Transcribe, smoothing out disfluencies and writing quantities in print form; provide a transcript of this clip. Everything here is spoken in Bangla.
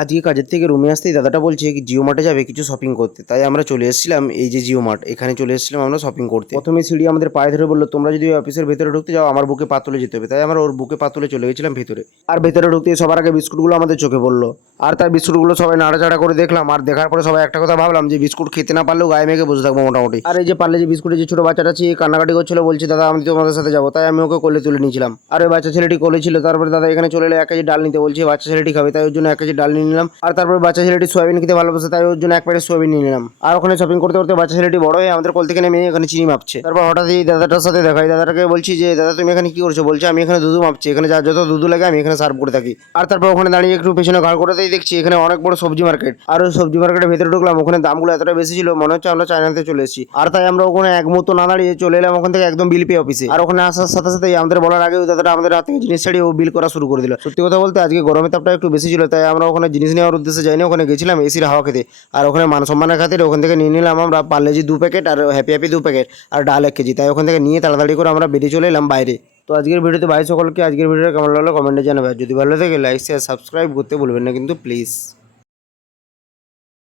আজকে কাজের থেকে রুমে আসতেই দাদাটা বলছে কি জিও মার্টে যাবে কিছু শপিং করতে, তাই আমরা চলে এসেছিলাম এই যে জিও মার্ট, এখানে চলে এসেছিলাম আমরা শপিং করতে। প্রথমে সিঁড়ি আমাদের পায়ে ধরে বললো তোমরা যদি অফিসের ভেতরে ঢুকতে যাও আমার বুকে পা তুলে যেতে হবে, তাই আমরা ওর বুকে পা তুলে চলে গেছিলাম ভেতরে। আর ভেতরে ঢুকতে সবার আগে বিস্কুটগুলো আমাদের চোখে পড়লো, আর তার বিস্কুটগুলো সবাই নাড়াচাড়া করে দেখলাম, আর দেখার পরে সবাই একটা কথা ভাবলাম যে বিস্কুট খেতে না পারলেও গায়ে মেখে বসে থাকবো মোটামুটি। আর এই যে পারলে যে বিস্কুটের যে ছোট বাচ্চাটা ছিল কান্নাকাটি করছিল, বলছে দাদা আমি তোমাদের সাথে যাবো, তাই আমি ওকে কোলে তুলে নিয়েছিলাম। আর ওই বাচ্চা ছেলেটি কোলে ছিল, তারপরে দাদা এখানে চলে এলো 1 কেজি ডাল নিতে, বলছে বাচ্চা ছেলেটি খাবে তাই ওর জন্য 1 কেজি ডাল নিয়ে নিলাম। আর তারপরে বাচ্চা ছেলেটি সোয়াবিন খেতে ভালোবাসে তাই ওর জন্য 1 প্যাকেট সোয়াবিন নিয়ে নিলাম। আর ওখানে শপিং করতে করতে বাচ্চা ছেলেটি বড় হয়ে আমাদের কোল থেকে নেমে এখানে চিনি মাপছে। তারপর হঠাৎ এই দাদাটার সাথে দেখা, এই দাদাটাকে বলছি যে দাদা তুমি এখানে কি করছো, বলছে আমি এখানে দুধু মাপছি, এখানে যা যত দুধু লাগে আমি এখানে সার্ভ করে থাকি। আর তারপর ওখানে দাঁড়িয়ে একটু পেছনে ঘাড় করতেই দেখছি এখানে অনেক বড় সবজি মার্কেট। আর ওই সবজি মার্কেটের ভেতরে ঢুকলাম, ওখানে দামগুলো এতটা বেশি ছিল মনে হচ্ছে আমরা চায়নাতে চলে এসেছি। আর তাই আমরা ওখানে এক মুহূর্ত না দাঁড়িয়ে চলে এলাম ওখান থেকে একদম বিল পে অফিসে। আর ওখানে আসার সাথে সাথে আমাদের বলার আগে ওই দাদাটা আমাদের হাত থেকে জিনিস ছাড়িয়ে ও বিল করা শুরু করে দিল। সত্যি কথা বলতে আজকে গরমের তাপটা একটু বেশি ছিল, তাই আমরা ওখানে জিনিস নেওয়ার উদ্দেশ্যে যাইনি, ওখানে গেছিলাম এসির হাওয়া খেতে। আর ওখানে মান সম্মানের খাতিরে ওখান থেকে নিয়ে নিলাম আমরা পার্লেজি 2 প্যাকেট আর হ্যাপি হ্যাপি 2 প্যাকেট আর ডাল 1 কেজি। তাই ওখান থেকে নিয়ে তাড়াতাড়ি করে আমরা বেরিয়ে চলে এলাম বাইরে। তো আজকের ভিডিওতে ভাই সকলকে আজকের ভিডিওটা কেমন লাগলো কমেন্টে জানাবে, যদি ভালো লাগে লাইক শেয়ার সাবস্ক্রাইব করতে ভুলবেন না কিন্তু প্লিজ।